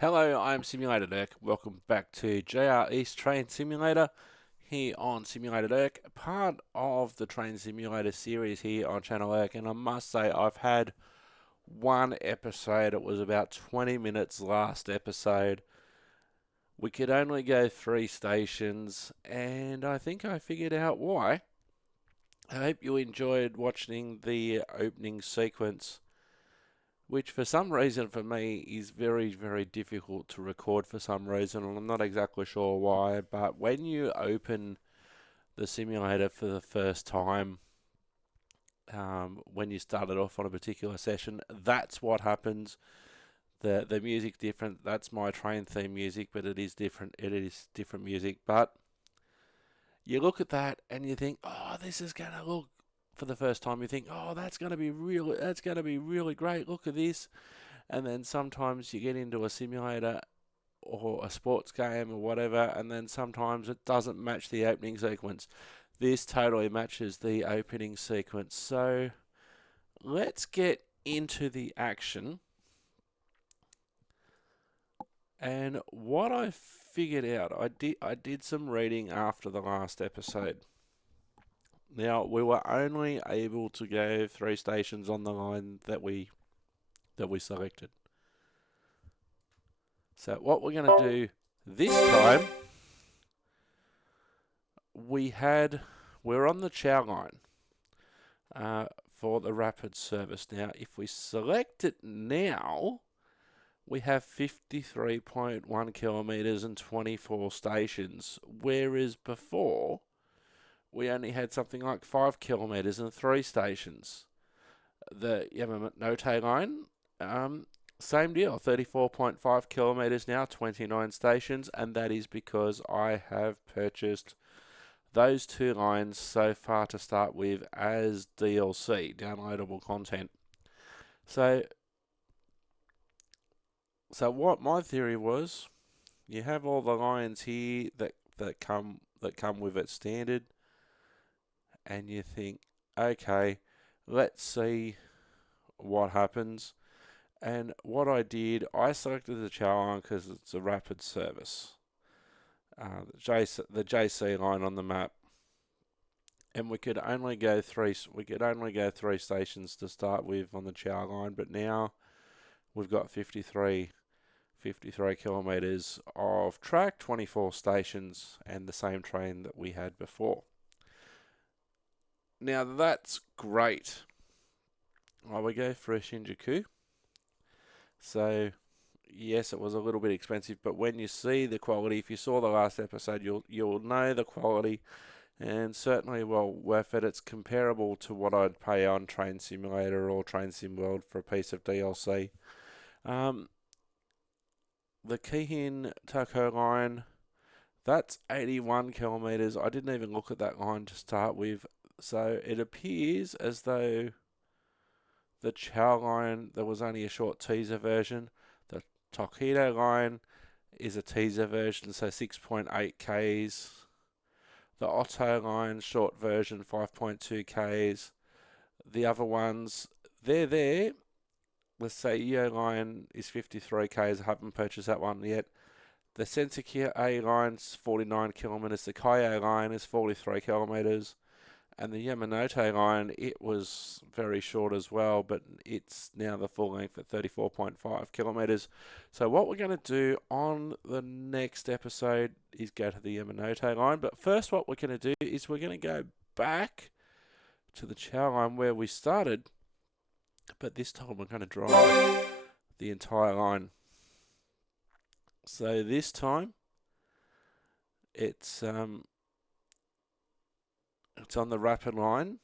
Hello, I'm Simulator Dirk. Welcome back to JR East Train Simulator here on Simulator Dirk, part of the Train Simulator series here on Channel Dirk. And I must say, I've had one episode. It was about 20 minutes last episode. We could only go 3 stations, and I think I figured out why. I hope you enjoyed watching the opening sequence, which for some reason for me is very, very difficult to record for some reason, and I'm not exactly sure why, but when you open the simulator for the first time, when you start it off on a particular session, that's what happens. The music different. That's my train theme music, but it is different. It is different music, but you look at that and you think, oh, this is gonna look. For the first time, you think, oh, that's gonna be really, great. Look at this. And then sometimes you get into a simulator or a sports game or whatever, and then sometimes it doesn't match the opening sequence. This totally matches the opening sequence. So let's get into the action. And what I figured out, I did some reading after the last episode. Now, we were only able to go 3 stations on the line that we selected. So what we're going to do this time, we're on the Chow line for the rapid service. Now, if we select it now, we have 53.1 kilometres and 24 stations, whereas before we only had something like 5 kilometres and 3 stations. The Yamanote line, same deal, 34.5 kilometres now, 29 stations, and that is because I have purchased those 2 lines so far to start with as DLC, downloadable content. So what my theory was, you have all the lines here that come with it standard, and you think, okay, let's see what happens. And what I did, I selected the Chow line because it's a rapid service, the JC line on the map, and we could only go 3 stations to start with on the Chow line, but now we've got 53 kilometres of track, 24 stations, and the same train that we had before. Now that's great. We go for a Shinjuku. So yes, it was a little bit expensive, but when you see the quality, if you saw the last episode, you'll know the quality, and certainly well worth it. It's comparable to what I'd pay on Train Simulator or Train Sim World for a piece of DLC. The Kihin Toko line, that's 81 kilometres. I didn't even look at that line to start with. So it appears as though the Chow line, there was only a short teaser version. The Tokido line is a teaser version, so 6.8 Ks. The Otto line, short version, 5.2 Ks. The other ones, they're there. The Seiyo line is 53 Ks. I haven't purchased that one yet. The Sensekia A line's 49 kilometres. The Kaio line is 43 kilometres. And the Yamanote line, it was very short as well, but it's now the full length at 34.5 kilometres. So what we're going to do on the next episode is go to the Yamanote line. But first what we're going to do is we're going to go back to the Chow line where we started. But this time we're going to drive the entire line. So this time it's on the rapid line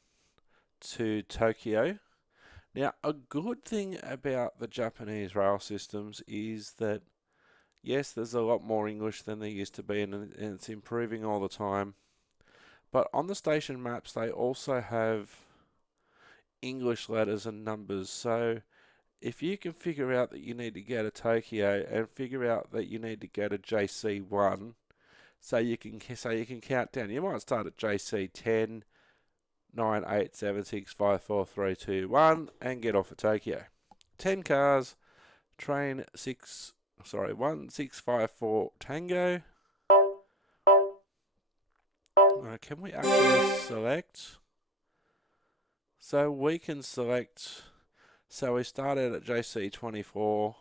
to Tokyo. Now, a good thing about the Japanese rail systems is that, yes, there's a lot more English than there used to be, and it's improving all the time. But on the station maps, they also have English letters and numbers. So if you can figure out that you need to go to Tokyo and figure out that you need to go to JC1, so you can count down. You might start at JC 10, 9, 8, 7, 6, 5, 4, 3, 2, 1 and get off at Tokyo. 10 cars, train 6 1654 Tango. Can we actually select? So we can select. So we started at JC24.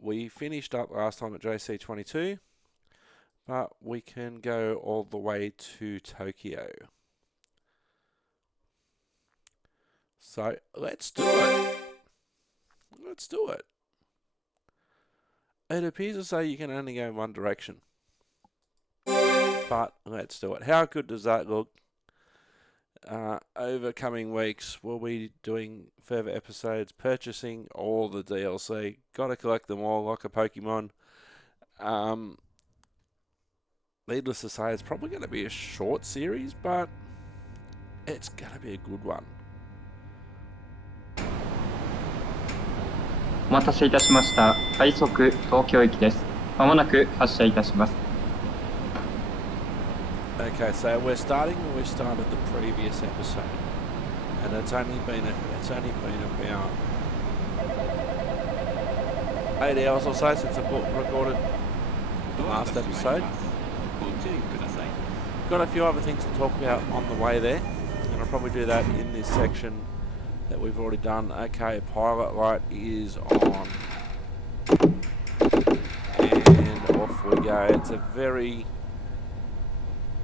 We finished up last time at JC22, but we can go all the way to Tokyo. So let's do it. Let's do it. It appears to say you can only go in one direction. But let's do it. How good does that look? Over coming weeks, we'll be doing further episodes, purchasing all the DLC. Got to collect them all like a Pokemon. Needless to say, it's probably going to be a short series, but it's going to be a good one. お待たせいたしました。快速東京行きです。まもなく発車いたします。 Okay, so we're starting where we started the previous episode, and it's only been about 8 hours or so since I recorded the last episode. Got a few other things to talk about on the way there, and I'll probably do that in this section that we've already done. Okay, pilot light is on, and off we go.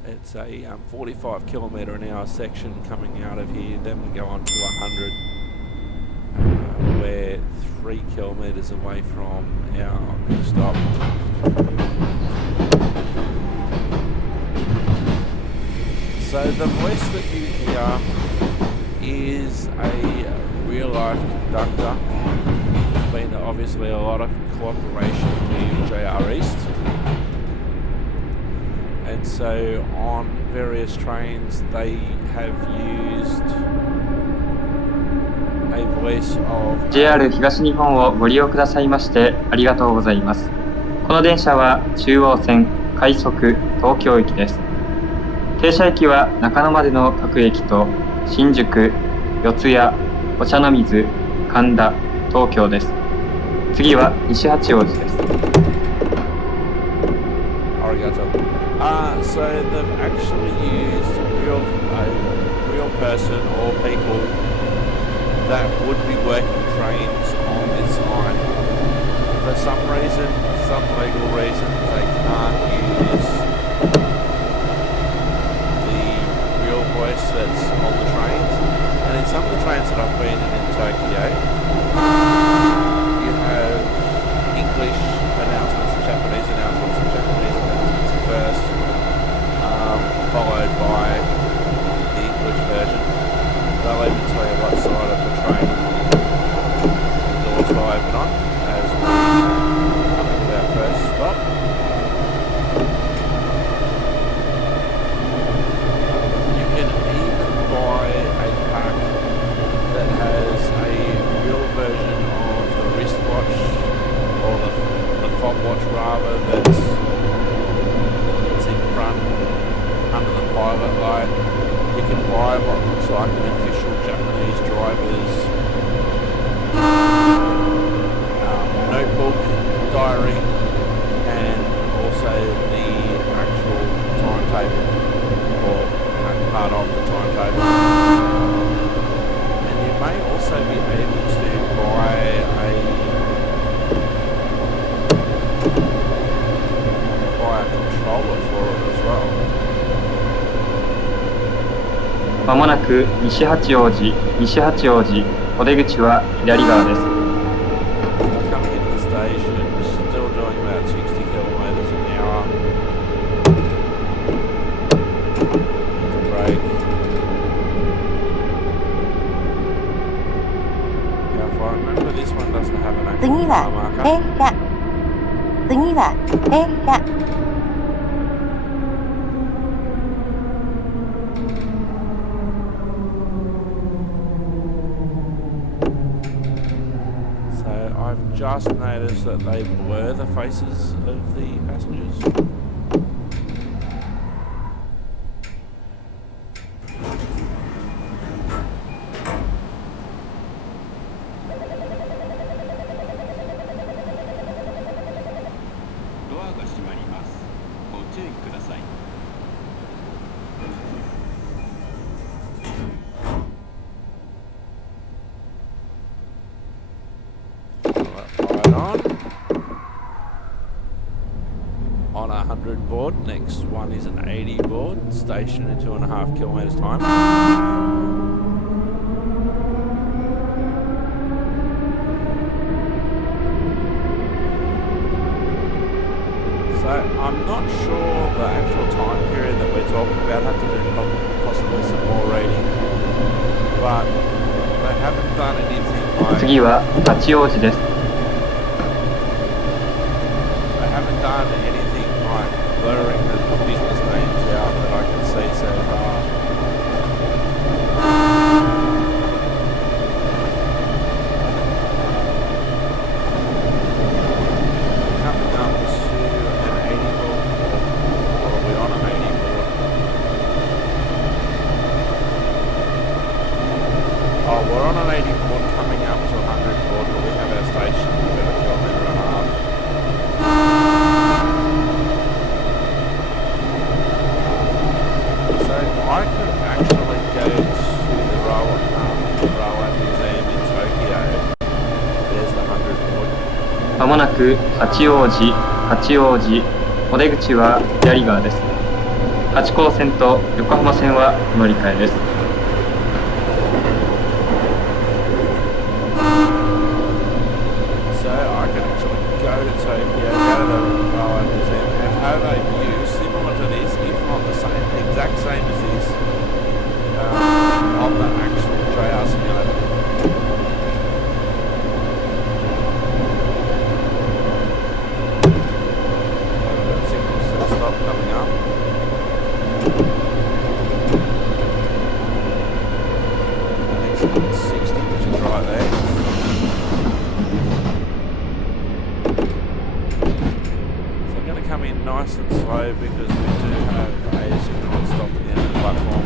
It's a 45 kilometre an hour section coming out of here. Then we go on to 100. We're 3 kilometres away from our next stop. So the voice that you hear is a real life conductor. There's been obviously a lot of cooperation with JR East. And so on various trains they have used a voice of JR 東日本をご利用くださいましてありがとうございます。この電車は中央線快速東京行きです。停車駅は中野までの各駅と新宿、四谷、御茶ノ水、神田、東京です。次は西八王子です。So they've actually used a real person or people that would be working trains on this line. For some reason, some legal reason, they can't use the real voice that's on the trains. And in some of the trains that I've been in Tokyo, you have English announcements and Japanese announcements first, followed by the English version. They'll even tell you what side of the train the doors will open on as we come into our first stop. You can even buy a pack that has a real version of the wristwatch, or the fob watch rather, that's in front under the pilot light. You can buy what looks like an official Japanese driver's notebook, diary, and also the actual timetable, or part of the timetable. And you may also be able to buy a controller for it as well. まもなく西八王子、お出口は左側です。Coming into the station, still doing about 60 kilometres an hour. Brake. Now, if I remember, this one doesn't have an actual car marker. 次は停車。I've just noticed that they blur the faces of the passengers. on a 100 board. Next one is an 80 board, station in 2.5 kilometres time. So I'm not sure the actual time period that we're talking about. Have to do possibly some more reading, but they haven't done anything like. 次は八王子です。 They haven't done anything like blurring the business names out that I can see so far. Coming up to an 80 board, or are we on an 80 board? Oh, we're on an 80 board coming up to 100 board, but we have our station about a kilometre and a half. So I could actually go to the railway museum in Tokyo. There's the 100 board. まもなく八王子、お出口は左側です。八高線と横浜線はお乗り換えです。 So I could actually go to Tokyo, go to the railway museum and have a view similar to this, if not the same, exact same as this, on the actual JR simulator. The signals to stop coming up. The next one's 60, which is right there. So I'm going to come in nice and slow because we do have a signal stop at the end of the platform.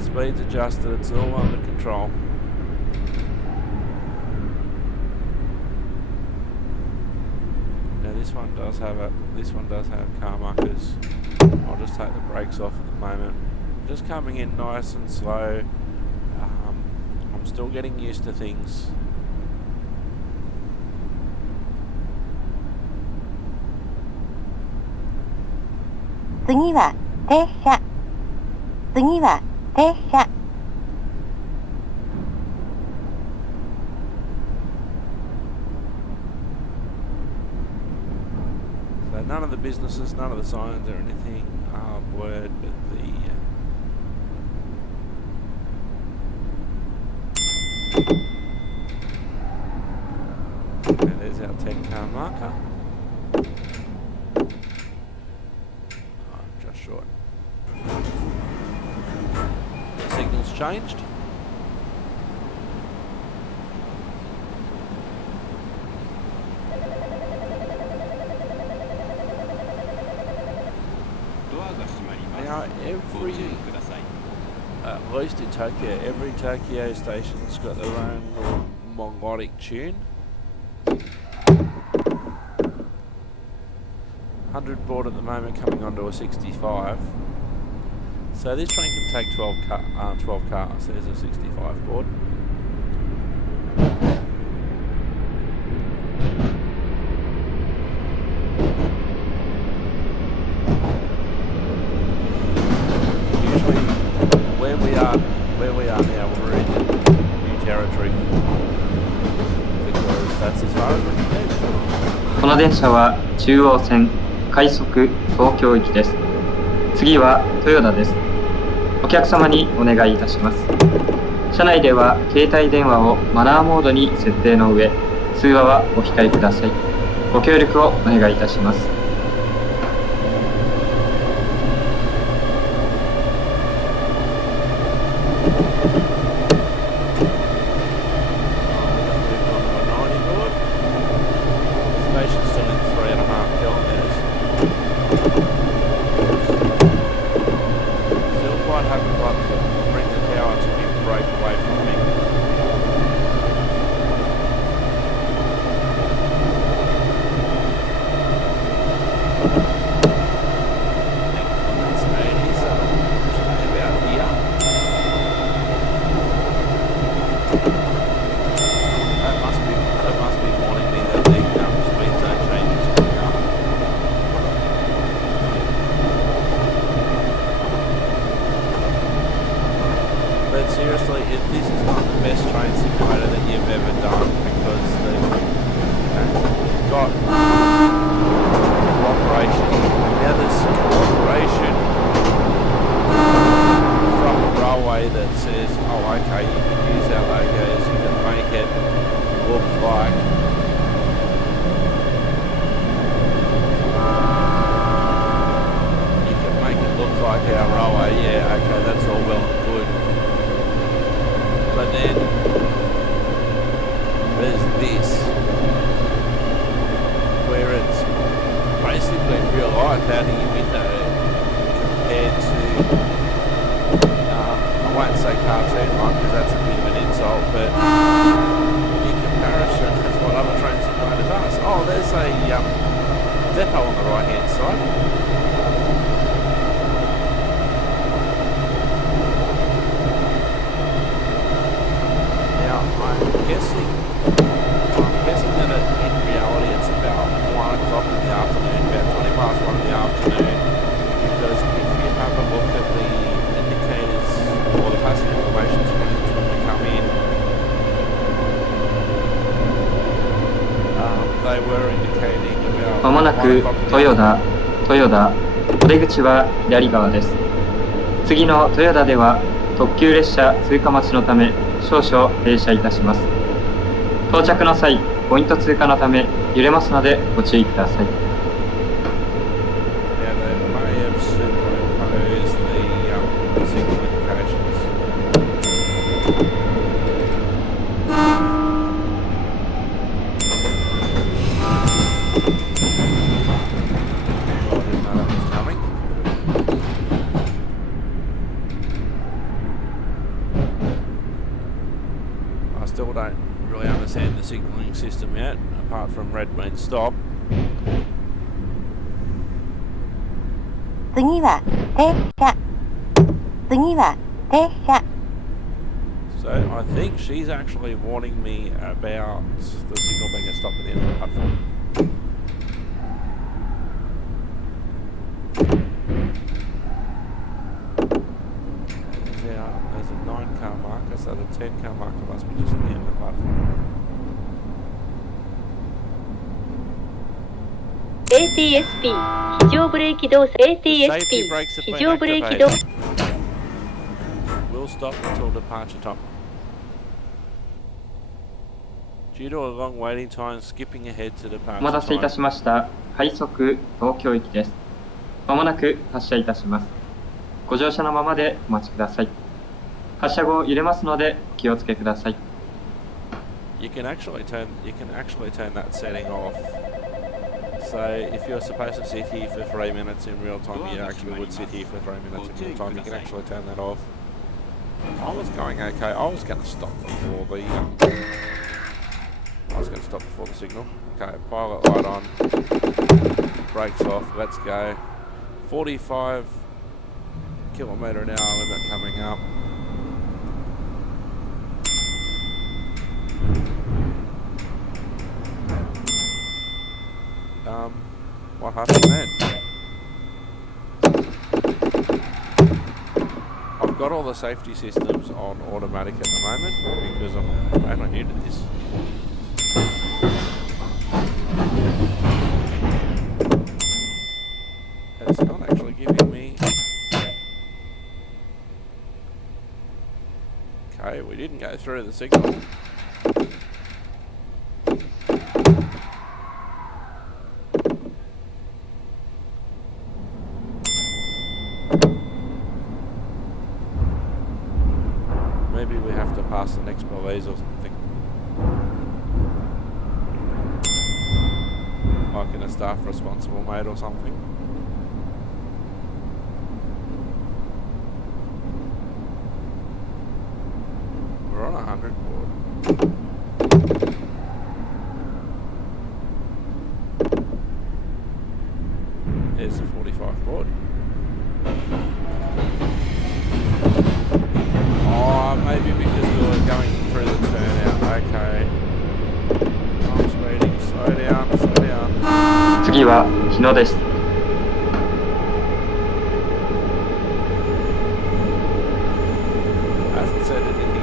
Speed's adjusted, it's all under control. Now this one does have car markers. I'll just take the brakes off at the moment. Just coming in nice and slow. I'm still getting used to things.次は停車。次は停車。So none of the businesses, none of the signs or anything are blurred, but and there's our 10-car marker. Just short. The signal's changed. Now at least in Tokyo, every Tokyo station's got their own little melodic tune. 100 board at the moment, coming onto a 65. So this train can take 12 cars. There's a 65 board. Usually, where we are now, we're in new territory because that's as far as we can go. この電車は中央線快速東京行きです。次は豊田です。お客様にお願いいたします。車内では携帯電話をマナーモードに設定の上、通話はお控えください。ご協力をお願いいたします。So seriously, this is not the best train simulator that you've ever done because they've got cooperation. Now there's some cooperation from the railway that says, oh okay, you can use our logos, you can make it look like like our railway, yeah, okay, that's all well and good. But then there's this, where it's basically real life out of your window compared to, I won't say cartoon like because that's a bit of an insult, but in comparison, that's what other train simulator does. Oh, there's a depot on the right hand side. I'm guessing that in reality it's about 1 o'clock in the afternoon, about 20 past 1 in the afternoon, because if you have a look at the indicators or the passenger information screens when we come in, they were indicating about まもなく豊田お出口は左側です。次の豊田では特急列車通過待ちのため少々停車いたします。到着の際、ポイント通過のため揺れますのでご注意ください。Still don't really understand the signalling system yet, apart from red means stop. 次は停車。次は停車。 So I think she's actually warning me about the signal being a stop at the end of the platform. There's a 9-car marker, so the 10-car marker must be just at the end of the platform. ATSP 非常ブレーキ動作 ATSP Safety brakes have 非 been 常ブレーキ動 activated. We'll stop until departure time. Due to a long waiting time, skipping ahead to お待た departure せいた time. しました。快速東京駅です。まもなく発車いたします。ご乗車のままでお待ちください。発車後揺れますのでお気をつけください。You can actually turn that setting off. So if you're supposed to sit here for 3 minutes in real time, you actually would sit here for 3 minutes in real time. You can actually turn that off. I was going okay. I was going to stop before the signal. Okay, pilot light on. Brakes off. Let's go. 45 kilometre an hour limit coming up. What happened then? I've got all the safety systems on automatic at the moment because I'm not new to this. It's not actually giving me... Okay, we didn't go through the signal. Maybe we have to pass the next Belize or something. Like in a staff responsible mate or something. We're on 100 board. There's the 45 board. Oh, maybe because we were going through the turnout. Okay. I'm speeding. Slow down, slow down. 次は日野です。Hasn't said anything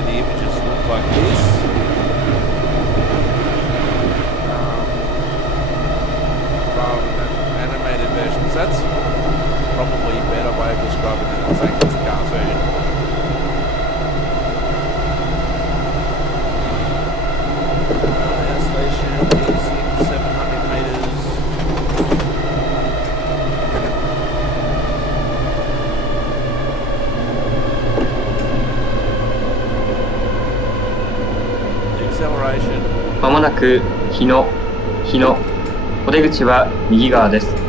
yeah, the images look like this. Rather than animated versions. That's probably a better way of describing it than saying it's a cartoon. Our station is in 700 metres. The acceleration. まもなく日野お出口は右側です。The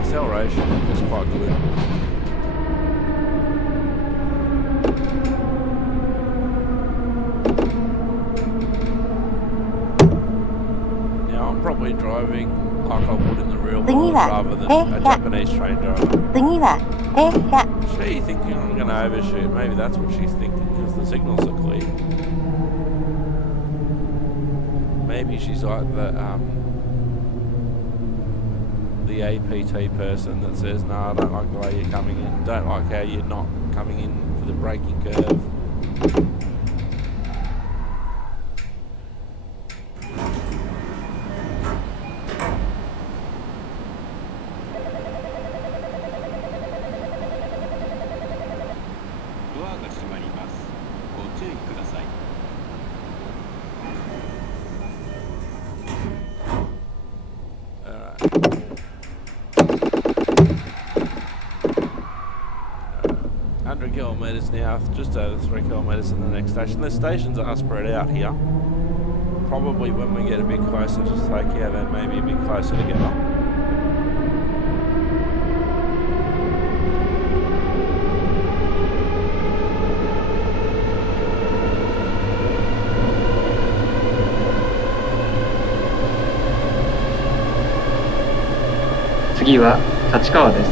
acceleration is quite good. Now I'm probably driving like I would in the real world rather than a Japanese train driver. 次は停車。 She thinking I'm going to overshoot. Maybe that's what she's thinking because the signals are clear. Maybe she's like the APT person that says, "No, I don't like the way you're coming in. Don't like how you're not coming in for the braking curve." Alright. 100 kilometres now, just over 3 kilometres in the next station. The stations are spread out here. Probably when we get a bit closer to Tokyo, then maybe a bit closer together. So 次は立川です。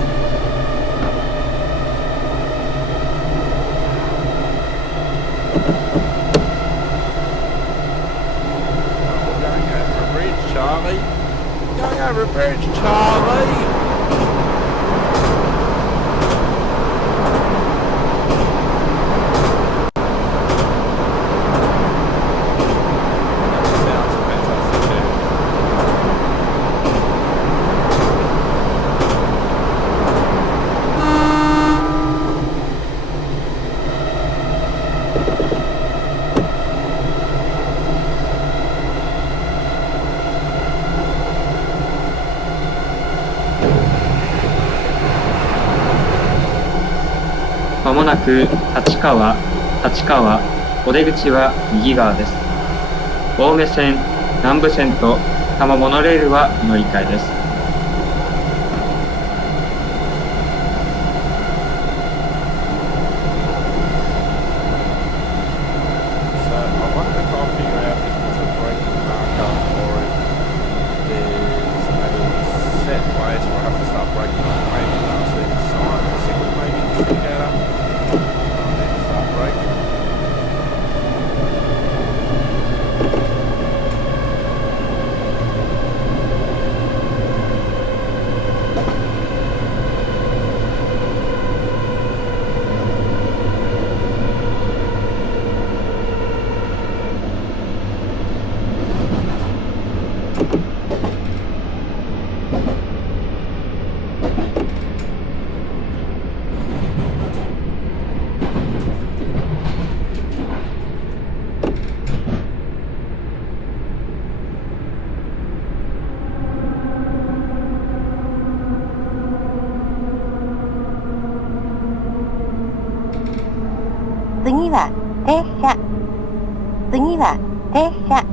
Going over a bridge, Charlie!まもなく立川、お出口は右側です。青梅線、南武線と多摩モノレールは乗り換えです。次は停車。次は停車。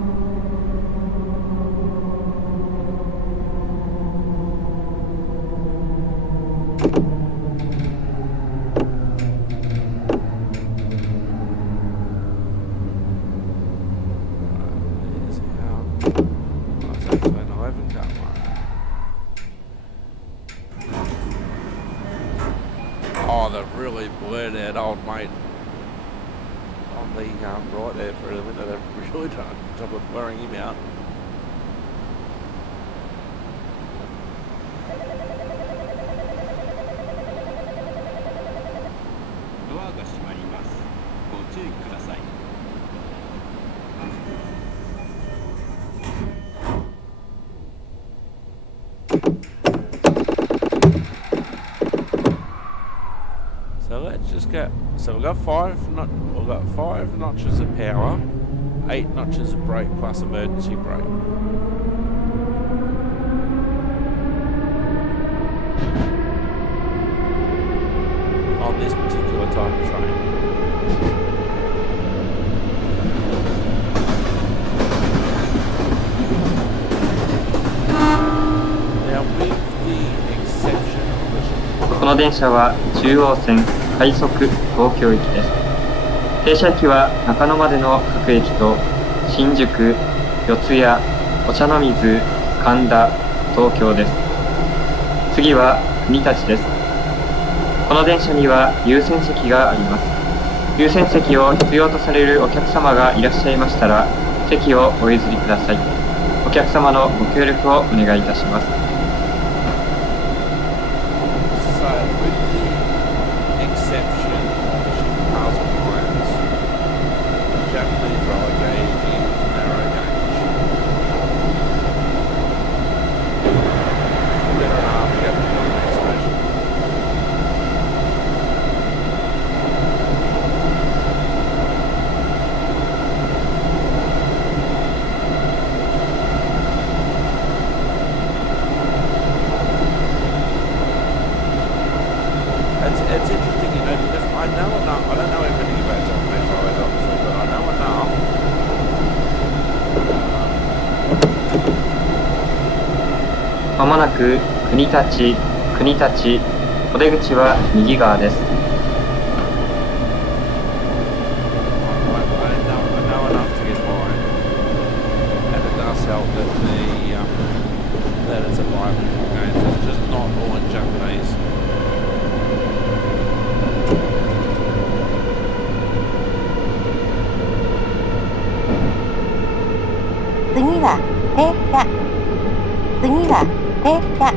Oh, the really blurred out old mate on the right there for a minute. They've really done a job of blurring him out. get. So we've got we've got 5 notches of power, 8 notches of brake plus emergency brake. On this particular type of train. Now with the exception of the この電車は中央線快速東京行きです。停車駅は中野までの各駅と新宿、四谷、お茶の水、神田、東京です。次は国立です。この電車には優先席があります。優先席を必要とされるお客様がいらっしゃいましたら、席をお譲りください。お客様のご協力をお願いいたします。So with the exception of the Chicago lines, Japanese roller gauge is narrow gauge. Then an hour to get to the next station. It's interesting, you know, because I know enough. I don't know everything about Japanese railways, obviously, but I know enough. まもなく国立、お出口は右側です。I know enough to get by, and it does help that it's a bilingual game. So it's just not all in Japanese. 次は停車。次は停車。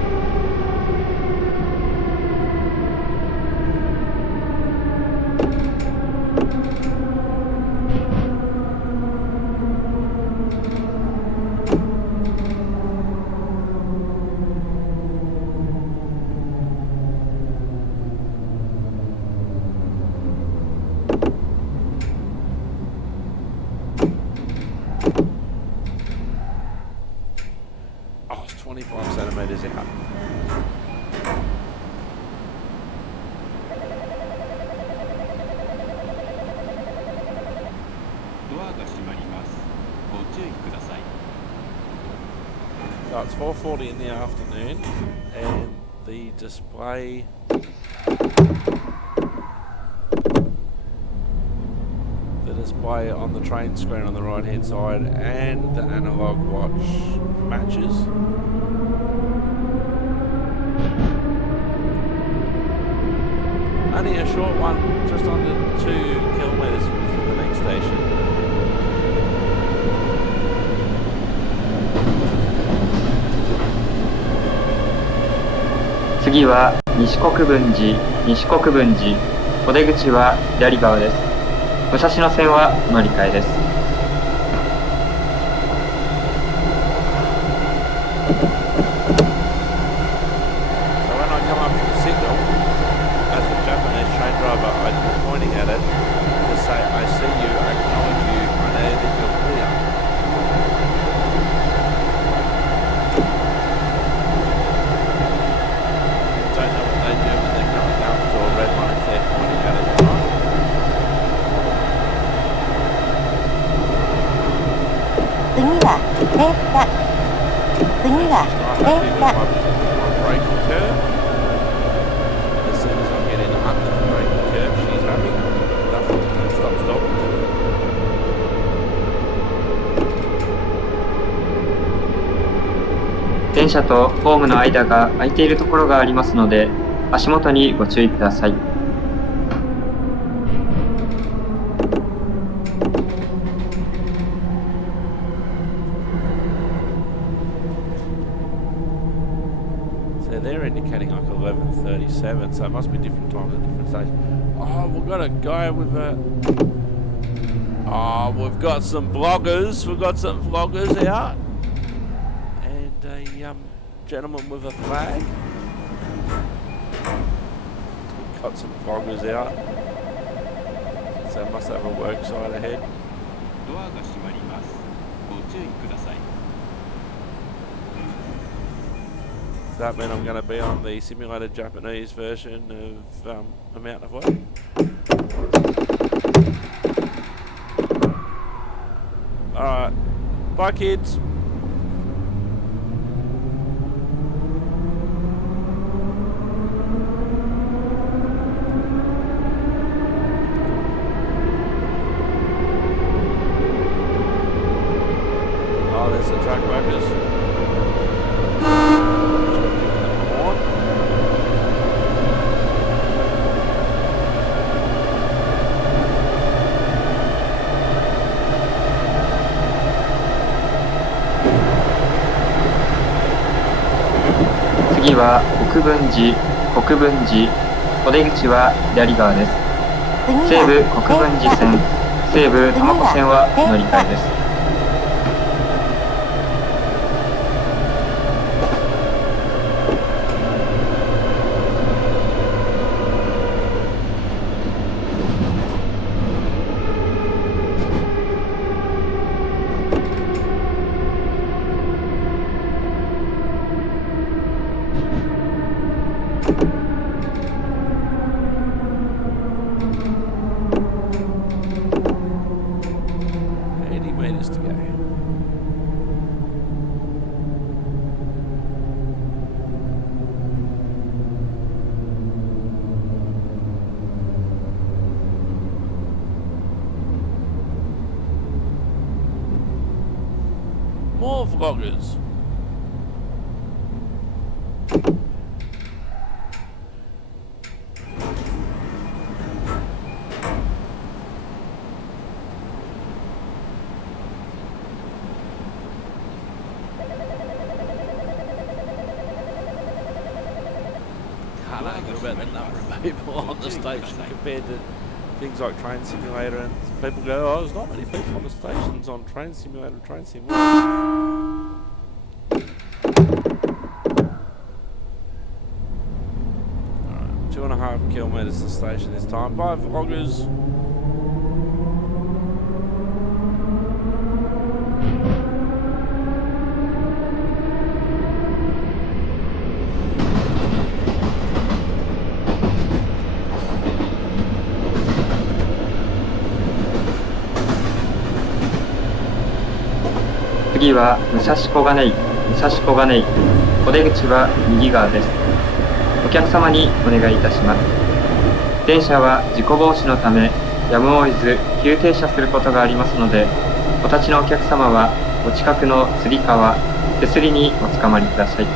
Oh, it's 25 centimeters out. So it's 4:40 in the afternoon, and the display on the train screen on the right hand side and the analog watch matches. Only a short one, just under 2 kilometres from the next station.「次は西国分寺、お出口は左側です。武蔵野線はお乗り換えです。」So when I come up to the signal, as a Japanese train driver, I'd be pointing at it to say, I see you, I acknowledge you, I know that you're clear. I don't know what they do when they're coming up to a red one if they're pointing at it or not. 次は停車。次は She's not 停 happy with 車。 my braking curve. As soon as I get in under the braking curve, she's happy. Doesn't stop talking to me. 電車とホームの間が空いているところがありますので、足元にご注意ください。So they're indicating like 11:37, so it must be different times at different stations. Oh, we've got a guy with a... Oh, we've got some bloggers. We've got some vloggers out. And a gentleman with a flag. We've got some vloggers out. So I must have a work site ahead. ドアが閉まります。ご注意ください。 Does that mean I'm going to be on the simulated Japanese version of A Mountain of Work? Alright. Bye, kids. Oh, there's the truck workers.次は国分寺、お出口は左側です。西武国分寺線、西武多摩湖線は乗り換えです。More vloggers. Can't argue about the number of people on the station compared to things like Train Simulator, and people go, oh, there's not many people on the stations on Train Simulator and Train Simulator. Alright, 2.5 kilometres to the station this time. Bye, vloggers.次は武蔵小金井、お出口は右側です。お客様にお願いいたします。電車は事故防止のため、やむを得ず急停車することがありますので、お立ちのお客様はお近くのつり革、手すりにおつかまりください。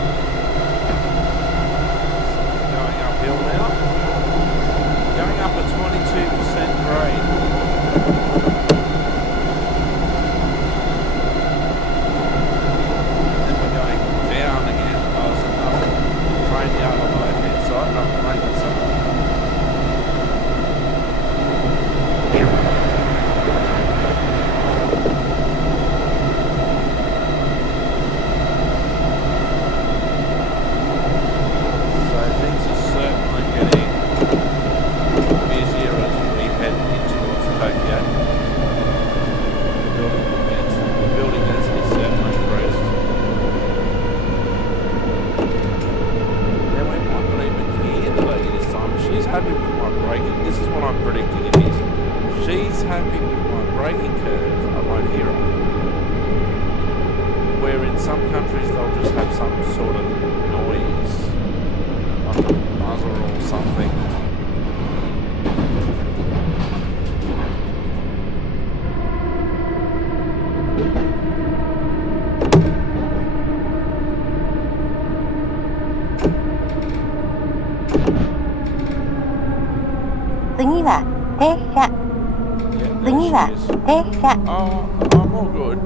Oh, I'm all good.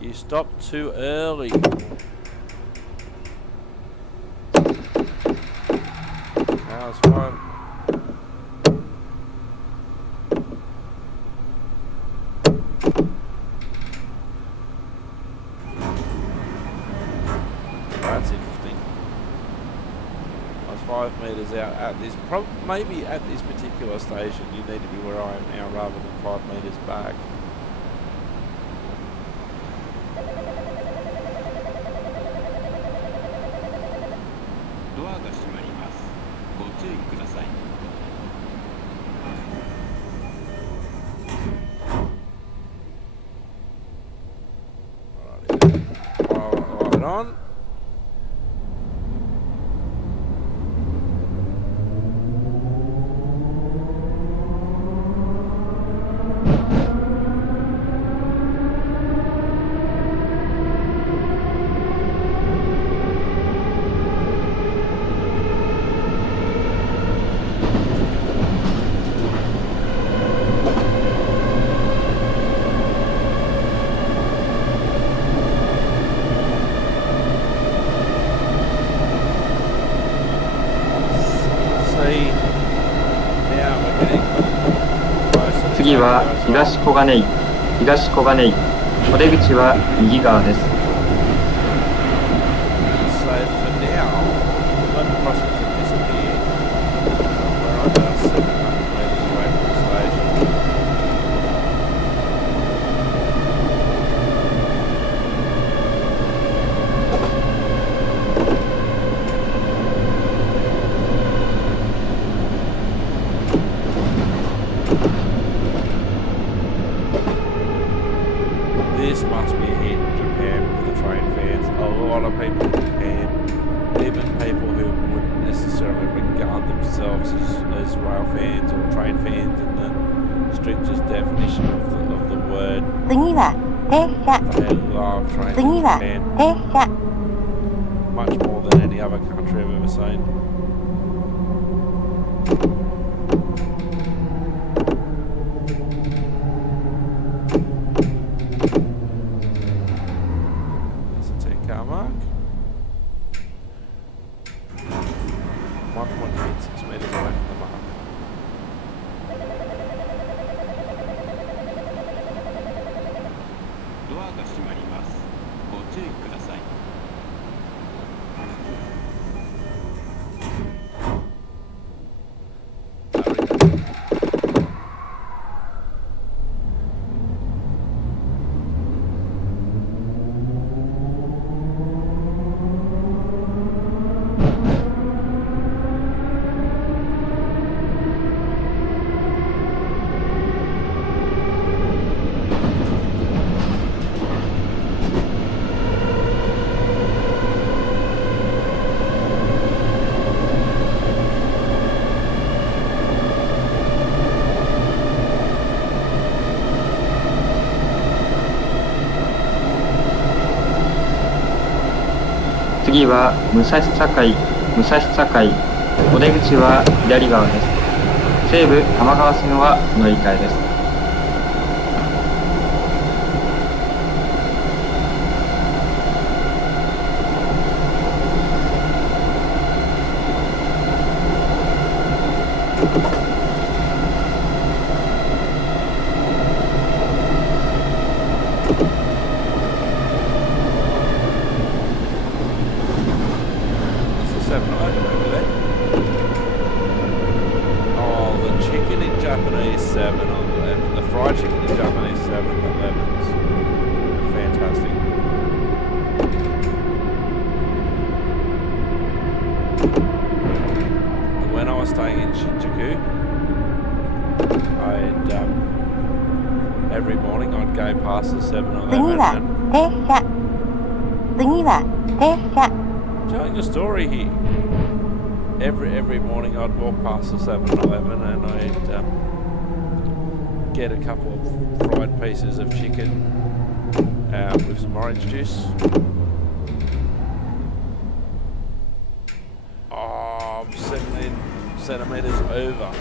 You stopped too early. was 5. That's interesting. I was 5 metres out at this, maybe at this particular station you need to be where I am now rather than 5 metres back. Light on.次は東小金井。東小金井。お出口は右側です。So for now, level crossings have disappeared. We're about 700 metres away from the station. This must be a hit in Japan with the train fans. A lot of people in Japan, even people who wouldn't necessarily regard themselves as rail fans or train fans in the strictest definition of the word, 次は停車。 they love trains 次 in は Japan 停車。 much more than any other country I've ever seen. That's a 10-car mark. 1.86 metres away from the mark.次は武蔵境。武蔵境。お出口は左側です。西武多摩川線は乗り換えです。Oh, the chicken in Japanese 7 on the left. The fried chicken in Japanese 7 on the 11s. Fantastic. When I was staying in Shinjuku, I'd every morning I'd go past the 7-Eleven 次は and 停車。次は停車。 I'm telling a story here. Every morning I'd walk past the 7-Eleven and I'd get a couple of fried pieces of chicken with some orange juice. Oh, I'm 17 centimetres over.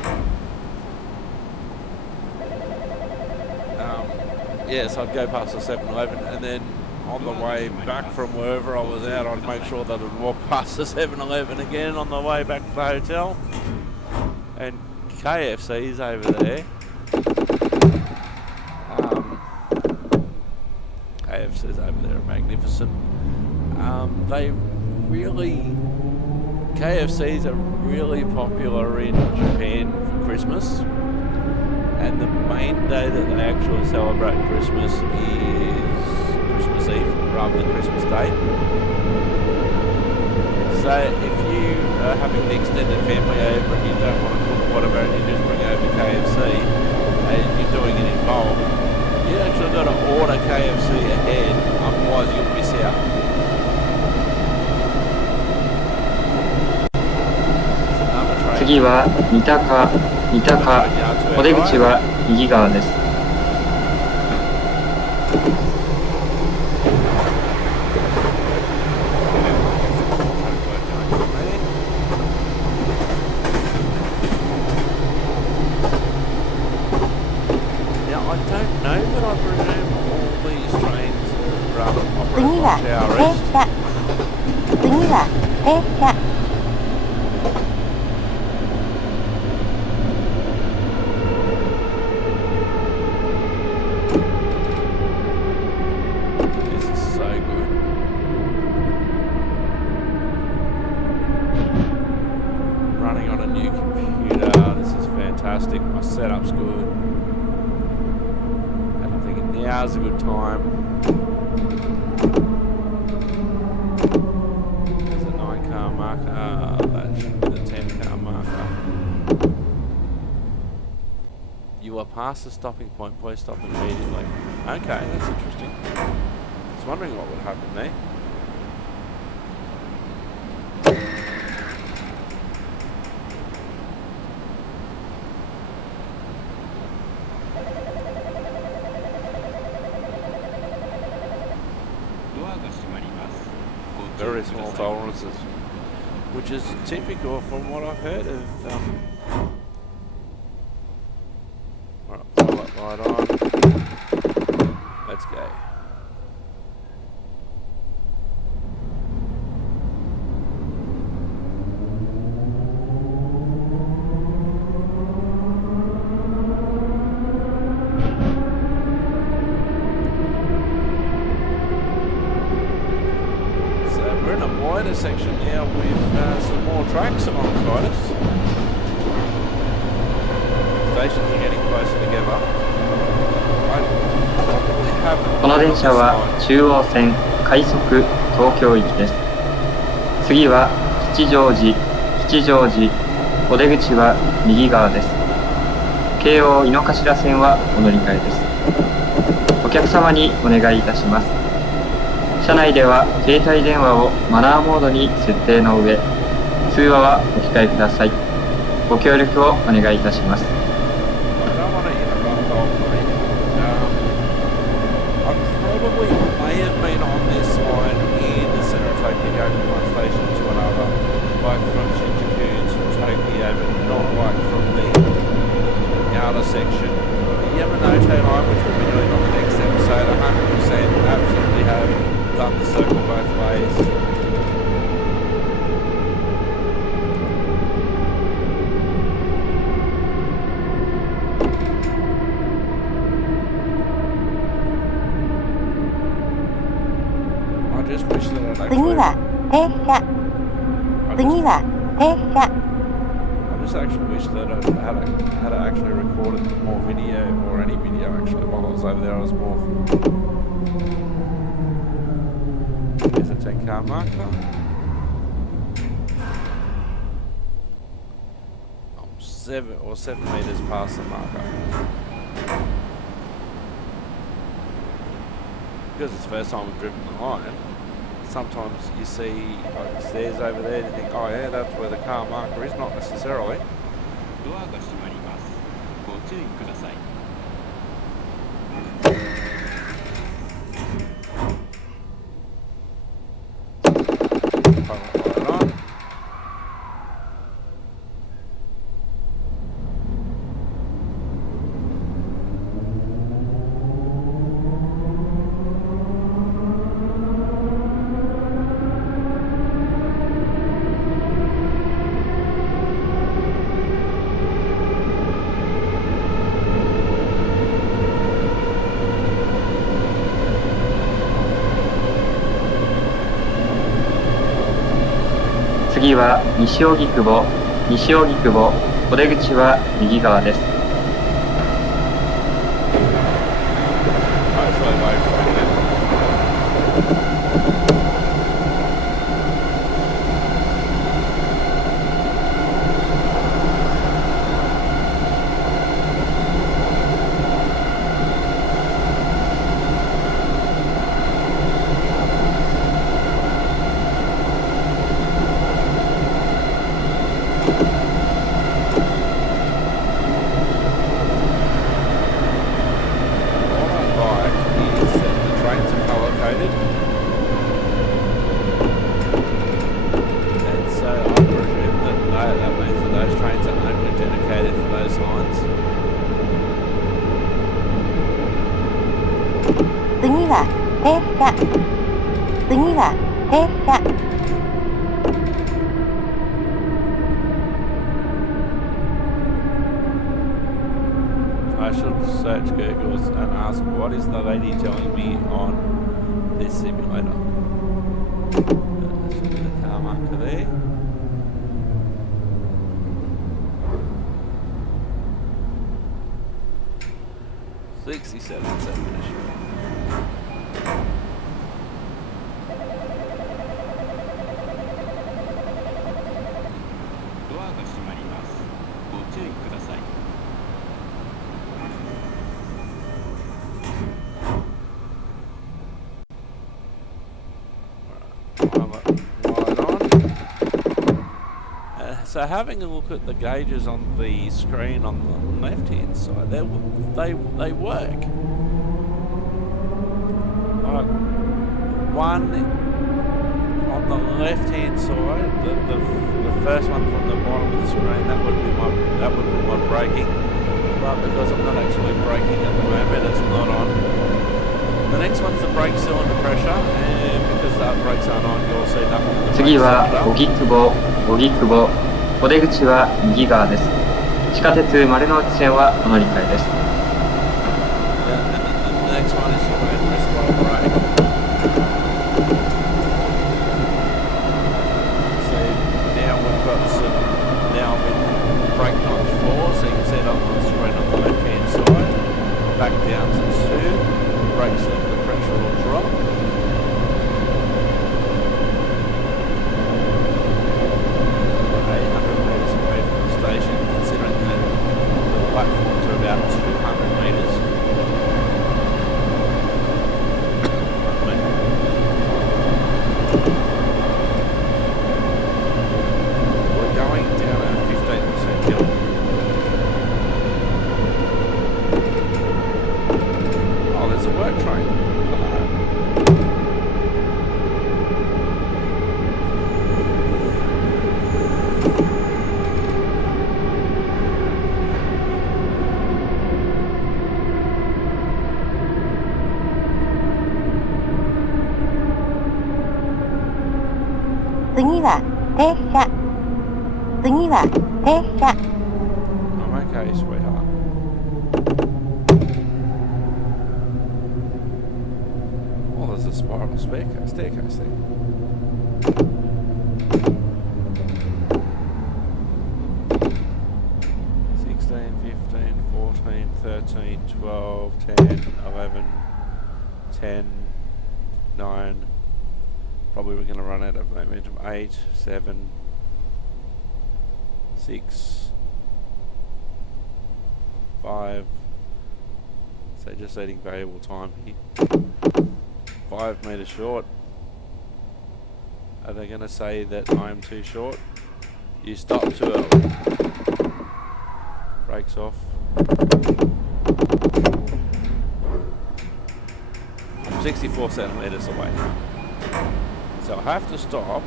Yes, I'd go past the 7-Eleven and then on the way back from wherever I was at, I'd make sure that I'd walk past the 7-Eleven again on the way back to the hotel. And KFC's over there. KFC's over there are magnificent. KFCs are really popular in Japan for Christmas, and the main day that they actually celebrate Christmas is Christmas Eve rather than Christmas Day. So if you are having the extended family over and you don't want to cook whatever and you just bring over KFC and you're doing it in bulk, you actually got to order KFC ahead, otherwise you'll miss out.次は三鷹、お出口は右側です。次は停車。次は停車。My setup's good, and I'm thinking now's a good time. There's a 9-car marker, that should be the 10-car marker. You are past the stopping point, please stop immediately. Okay, that's interesting. I was wondering what would happen there. Very small tolerances, which is typical from what I've heard of. Alright, pull that light on. Let's go. Section now with some more tracks alongside us. Stations are getting closer together. この電車は中央線快速東京行きです。次は吉祥寺、お出口は右側です。京王井の頭線はお乗り換えです。お客様にお願いいたします。車内では携帯電話をマナーモードに設定の上、通話はお控えください。ご協力をお願いいたします。Done the circle both ways. I just wish that I'd actually... 次は停車。次は停車。I just actually wish that I had actually recorded more video, or any video actually, while I was over there. I was more... There's a 10-car marker. I'm 7 meters past the marker. Because it's the first time I've driven the line, sometimes you see like stairs over there and you think, oh yeah, that's where the car marker is. Not necessarily. ドアが閉まります。ご注意ください。次は西荻窪、西荻窪、お出口は右側です。Hopefully wait for a minute. I should search Google and ask what is the lady telling me on this simulator. Let's look at the car marker there. $67.7 ドアが閉まります。ご注意ください。So having a look at the gauges on the screen on the left-hand side, they work. One on the left-hand side, the first one from the bottom of the screen, that would be my braking. But because I'm not actually braking at the moment, it's not on. The next one's the brake cylinder pressure, and because the brakes aren't on, you'll see nothing in the brake 次は cylinder. 荻窪、荻窪、お出口は右側です。地下鉄丸の内線はお乗り換えです。The next one is your headrest while brake. So now we've got some, now I'm in brake notch 4, so you can see it on the screen on the left hand side. Back down to 2, brake cylinder pressure will drop. Considering that the platforms are about 200 metres. We're going down a 15% hill. Oh, there's a work train. I'm okay, sweetheart. Oh, there's a spiral staircase there. 16, 15, 14, 13, 12, 10, 11, 10, 9. Probably we're going to run out of momentum. 8, 7, 6, 5. So just adding variable time here. 5 metres short. Are they going to say that I'm too short? You stopped too early. Brakes off. I'm 64 centimetres away. So I have to stop.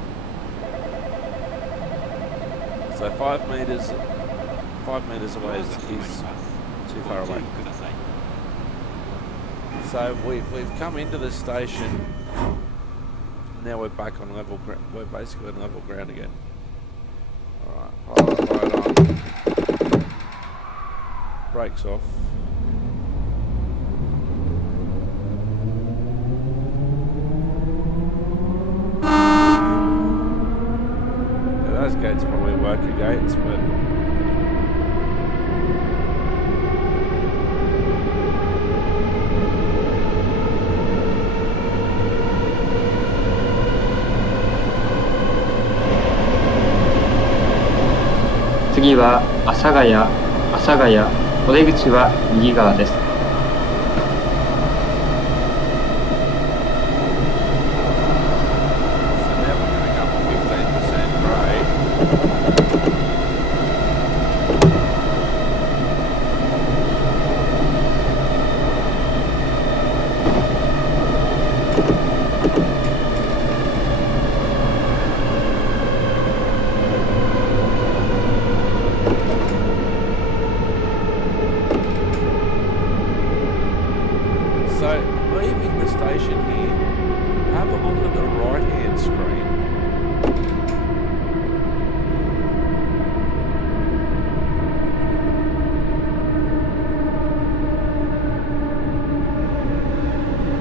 So 5 metres away is too far away. So we've come into the station. Now we're back on level ground. We're basically on level ground again. Alright, hold on. Brakes off. local gates, but次は阿佐ヶ谷、お出口は右側です。So, leaving the station here, have a look at the right-hand screen.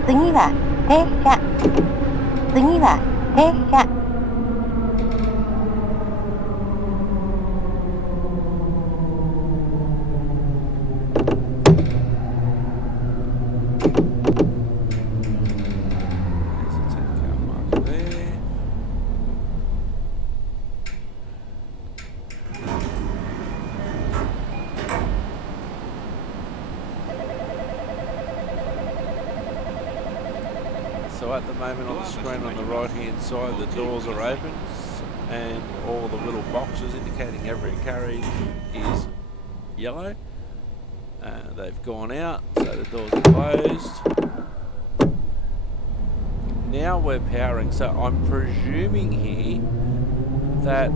次は停車。次は停車。There's a 10-car marker there. So at the moment on the screen on the right hand side the doors are open and all the little boxes indicating every carriage is yellow. They've gone out, so the doors are closed. Now we're powering, so I'm presuming here that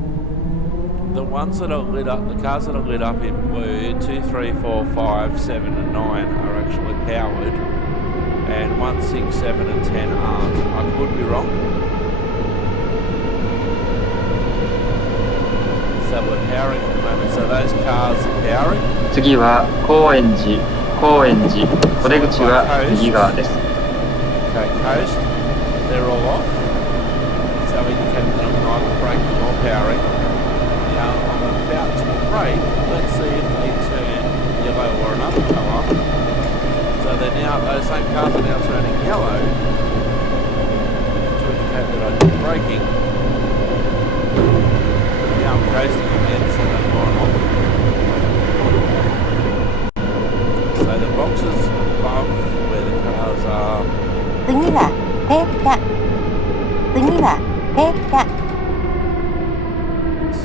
the ones that are lit up, the cars that are lit up in blue, 2, 3, 4, 5, 7 and 9 are actually powered, and 1, 6, 7 and 10 aren't. I could be wrong. So we're powering at the moment, so those cars are powering. 次は高円寺、お出口は右側です。 Okay, coast, they're all off. So indicating that I'm neither braking or powering. Now I'm about to brake. Let's see if they turn yellow or another colour. So they're now, those same cars are now turning yellow to indicate that I did braking. Now I'm coasting again, so they've gone off. So the boxes above where the cars are. 次は停車。次は停車。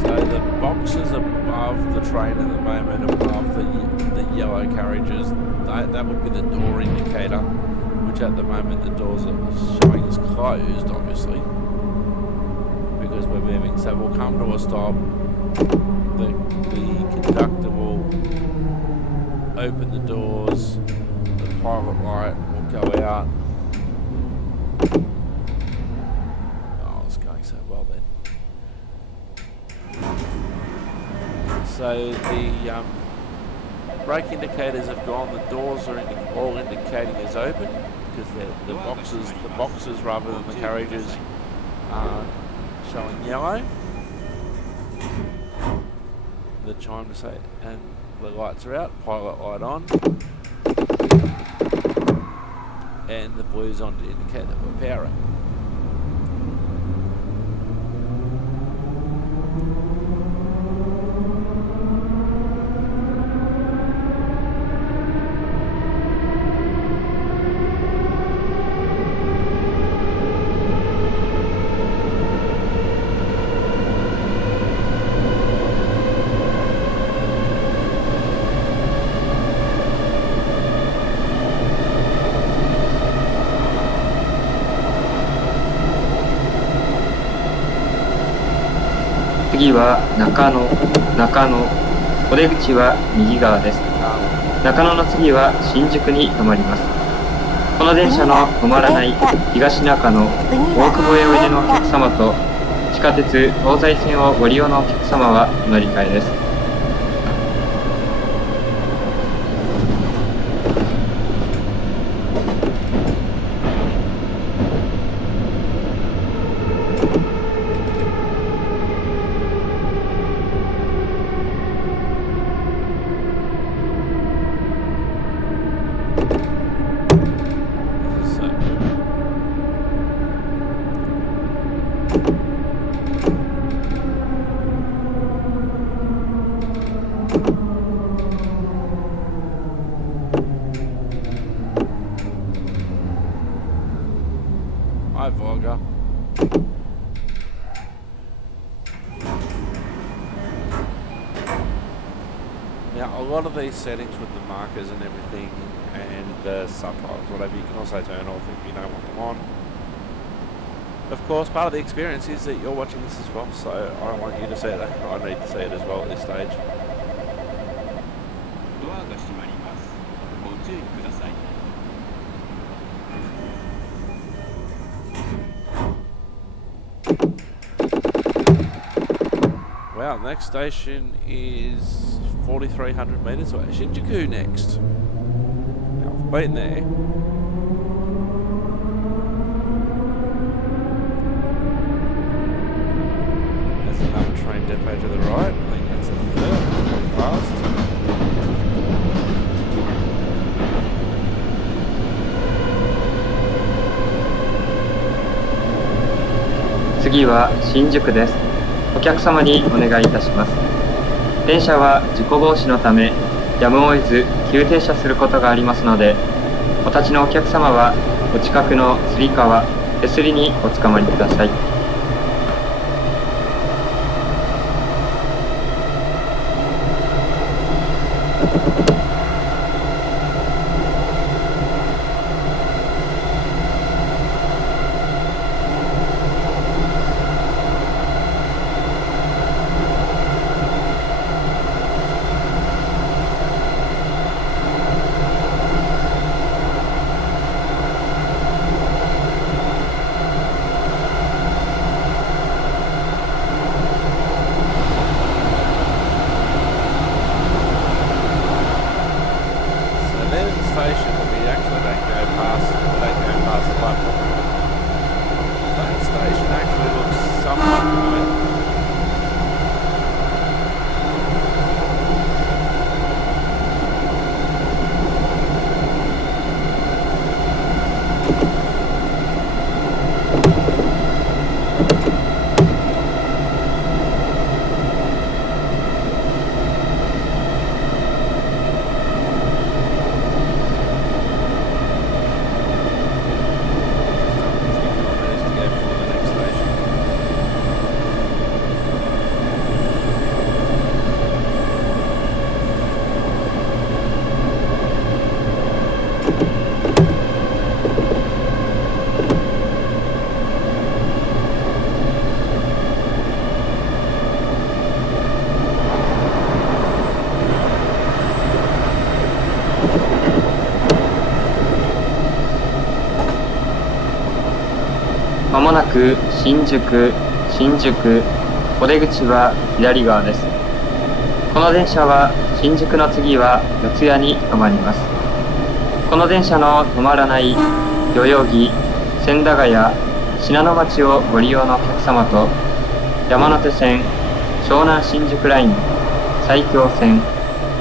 So the boxes above the train at the moment, above the yellow carriages, that would be the door indicator, which at the moment the doors are showing as closed, obviously, because we're moving. So we'll come to a stop. The conductor will open the doors. The pilot light will go out. Oh, it's going so well then. So the brake indicators have gone. The doors are all indicating as open because the boxes rather than the carriages are showing yellow. The chime to say, and the lights are out. Pilot light on, and the blue's on to indicate that we're powering.次は中野、お出口は右側です。中野の次は新宿に停まります。この電車の止まらない東中野、大久保へおいでのお客様と地下鉄東西線をご利用のお客様はお乗り換えです。Hi, Vlogger. Now, a lot of these settings with the markers and everything and the subtitles, whatever, you can also turn off if you don't want them on. Of course, part of the experience is that you're watching this as well, so I want you to see it. I need to see it as well at this stage. ドアが閉まります。ご注意ください。Wow, next station is 4,300 metres away. Shinjuku next. Now, I've been there. There's another train depot to the right. I think that's the third. Fast. 次は新宿です。お客様にお願いいたします。電車は事故防止のためやむを得ず急停車することがありますので、お立ちのお客様はお近くのつり革、手すりにおつかまりください。まもなく新宿、お出口は左側です。この電車は新宿の次は四谷に止まります。この電車の止まらない代々木、千駄ヶ谷、信濃町をご利用のお客様と、山手線、湘南新宿ライン、埼京線、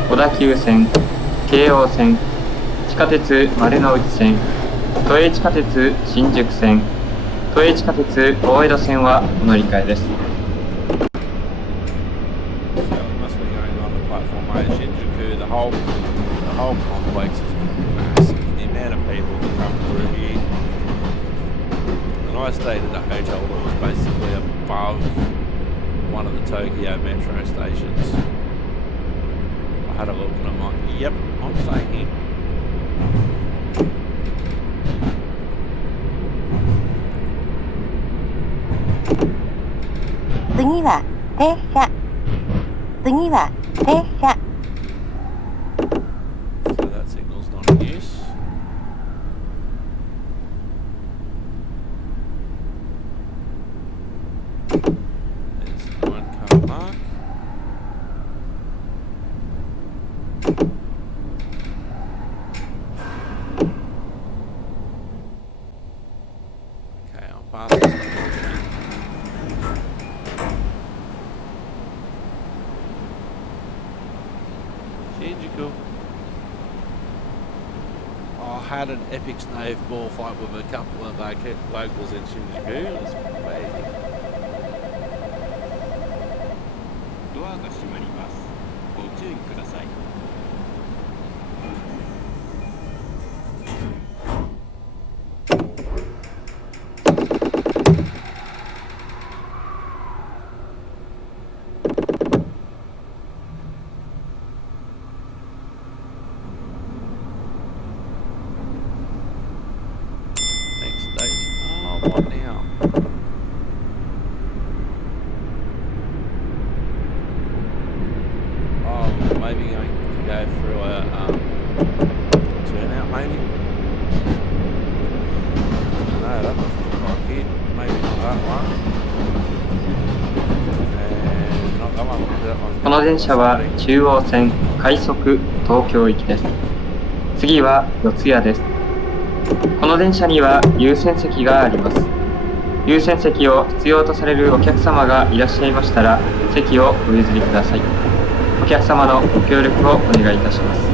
小田急線、京王線、地下鉄丸ノ内線、都営地下鉄新宿線、都営地下鉄大江戸線はお乗り換えです。Shinjuku, the whole complex is massive. The amount of people that come through here. And I stayed at a hotel that was basically above one of the Tokyo metro stations. I had a look and I'm like, yep, I'm staying here. So that signal's not in use. There's the 9-car mark. Okay, I'll pass this one. Shinjuku. I had an epic snowball fight with a couple of locals in Shinjuku. It was amazing. ドアが閉まります。ご注意ください。What now? Oh, maybe going to go through a turnout, maybe? No, that doesn't look like it. Maybe not that one. And not that one. That one's この電車は中央線快速東京行きです。次は四谷です。この電車には優先席があります。優先席を必要とされるお客様がいらっしゃいましたら、席をお譲りください。お客様のご協力をお願いいたします。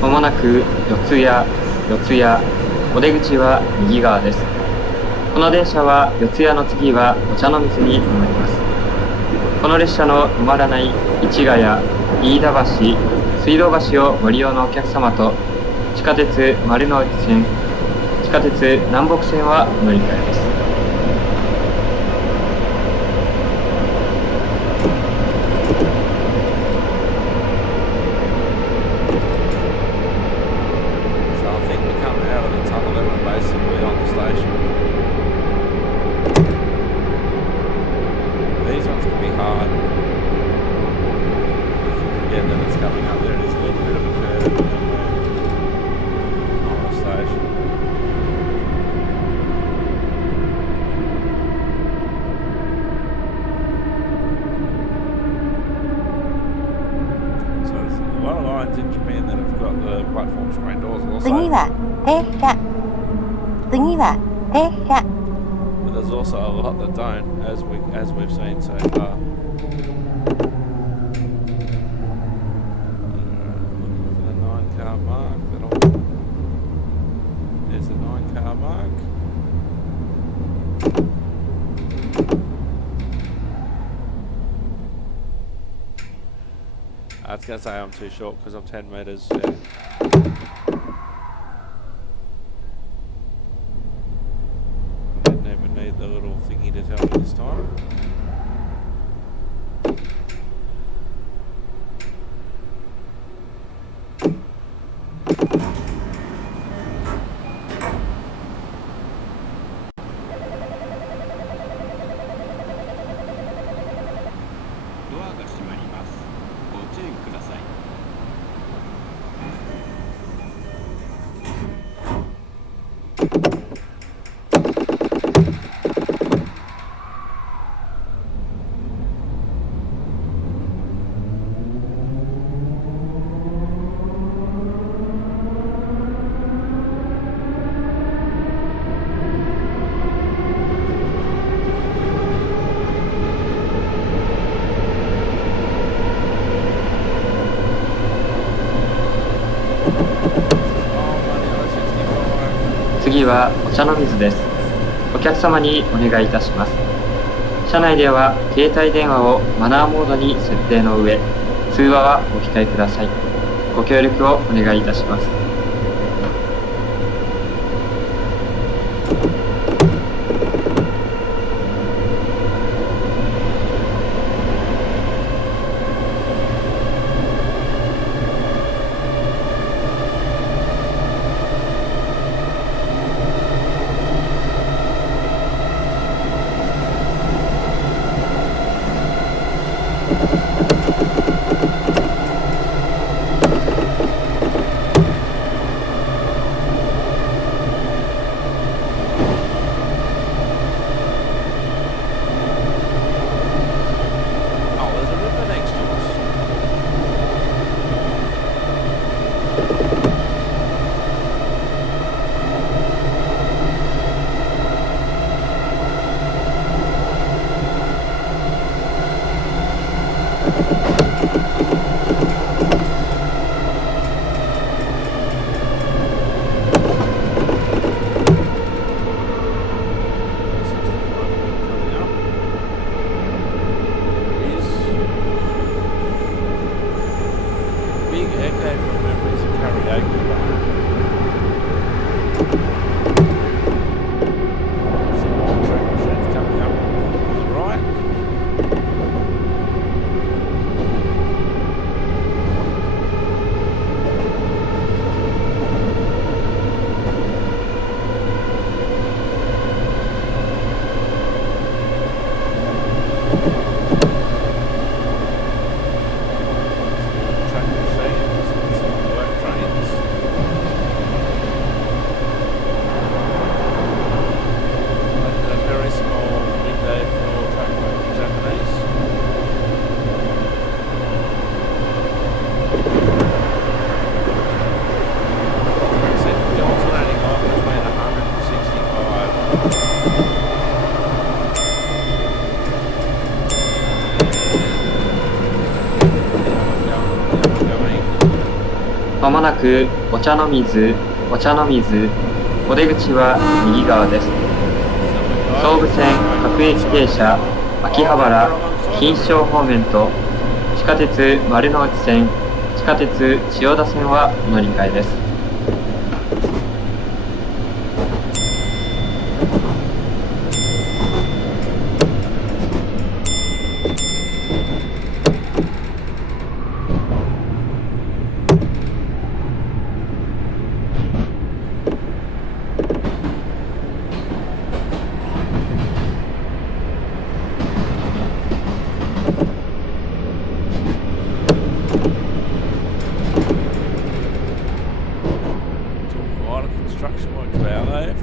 まもなく四谷、お出口は右側です。この電車は四谷の次はお茶の水に停まります。この列車の止まらない市ヶ谷、飯田橋、水道橋をご利用のお客様と、地下鉄丸ノ内線、地下鉄南北線はお乗り換えです。次は停車。次は停車。 But there's also a lot that don't, as we've seen so far. Looking for the 9-car mark. There's the 9-car mark. I was going to say I'm too short because I'm 10 metres. Yeah. Didn't even need the little thingy to tell me this time. はお茶の水です。お客様にお願いいたします。車内では携帯電話をマナーモードに設定の上、通話はお控えください。ご協力をお願いいたします。Oh, there's a river next to us. Big echo from memories of karaoke bar. Small track machines coming up on the right. Track machines, some work trains. A very small window for track work Japanese. So the alternating line between 165. Going. まもなくお茶の水、お茶の水。お出口は右側です。総武線各駅停車秋葉原錦糸町方面と地下鉄丸ノ内線、地下鉄千代田線はお乗り換えです。A lot of construction work to our left.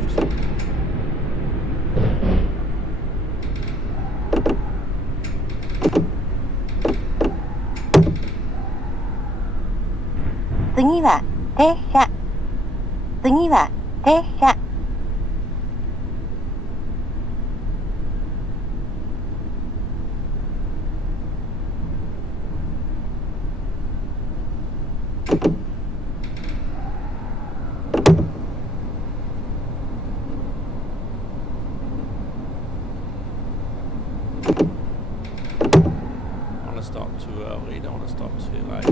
次は停車。次は停車。Don't want to stop too early, don't want to stop too late.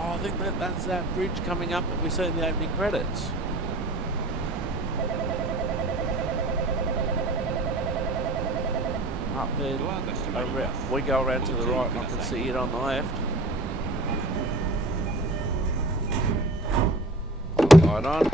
Oh, I think that's that bridge coming up that we see in the opening credits. Up there, we go around to the right and I can see it on the left. Light on.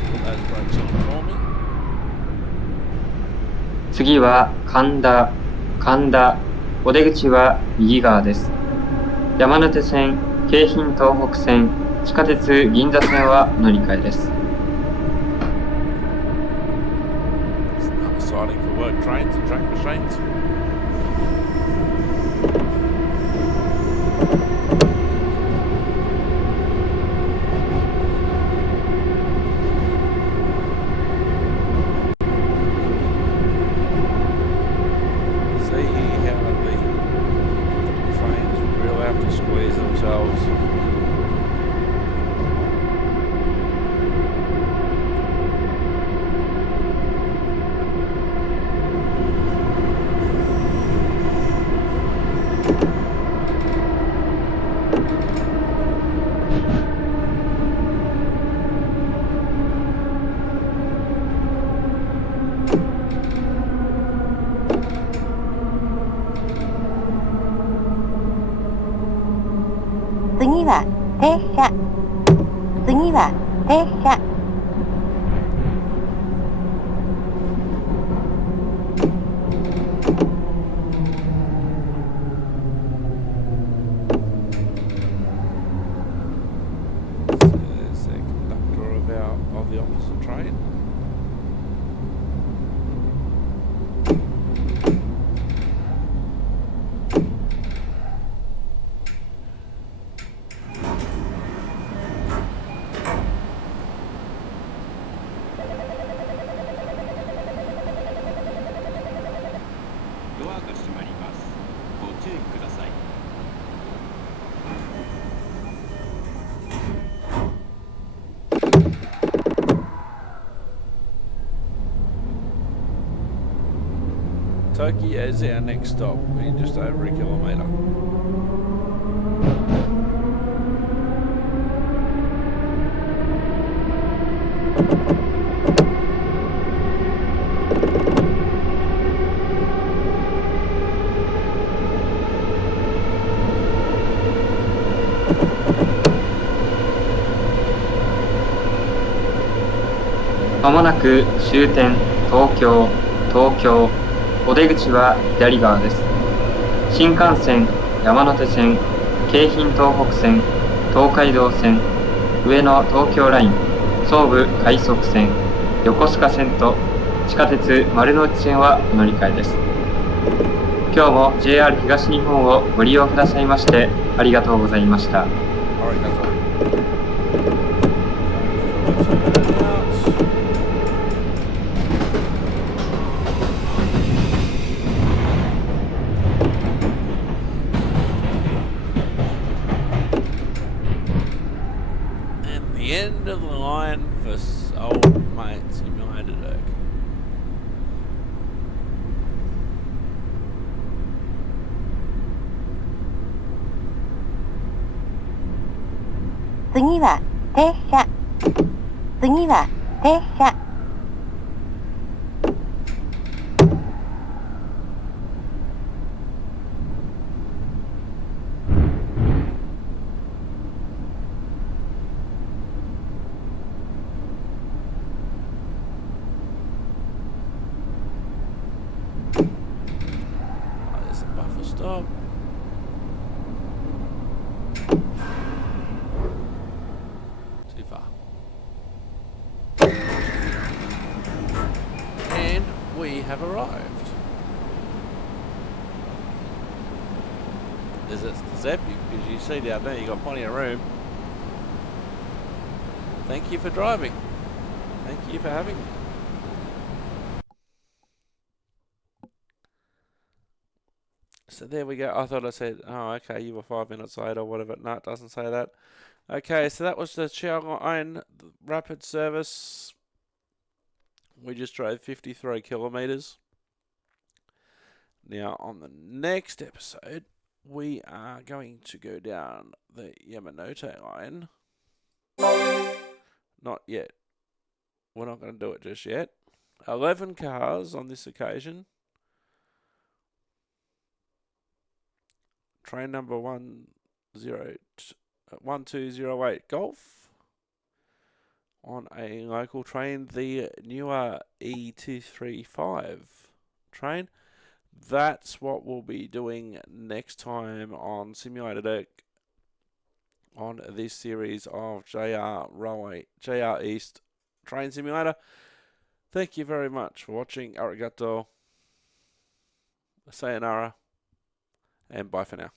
Put those brakes on for me. 次は神田、神田、お出口は右側です。山手線、京浜東北線、地下鉄銀座線は乗り換えです。Exciting for work trains and track machines. See how the trains really have to squeeze themselves. There's the conductor of the opposite train. Tokyo is our next stop, in just over a kilometre.まもなく終点東京、お出口は左側です。新幹線、山手線、京浜東北線、東海道線、上野東京ライン、総武快速線、横須賀線と地下鉄丸ノ内線はお乗り換えです。今日も JR 東日本をご利用くださいましてありがとうございました。End of the line for old mates United Oak. There's a buffer stop. Too far. And we have arrived. It's empty because you see down there you've got plenty of room. Thank you for driving. Thank you for having me. So there we go. I thought I said, oh, okay, you were 5 minutes late or whatever. No, it doesn't say that. Okay, so that was the Chuo Rapid service. We just drove 53 kilometres. Now, on the next episode, we are going to go down the Yamanote line. Not yet. We're not going to do it just yet. 11 cars on this occasion. Train number 1208 Golf on a local train, the newer E235 train. that's what we'll be doing next time on Simulator Deck on this series of JR East Train Simulator. Thank you very much for watching. Arigato, sayonara, and bye for now.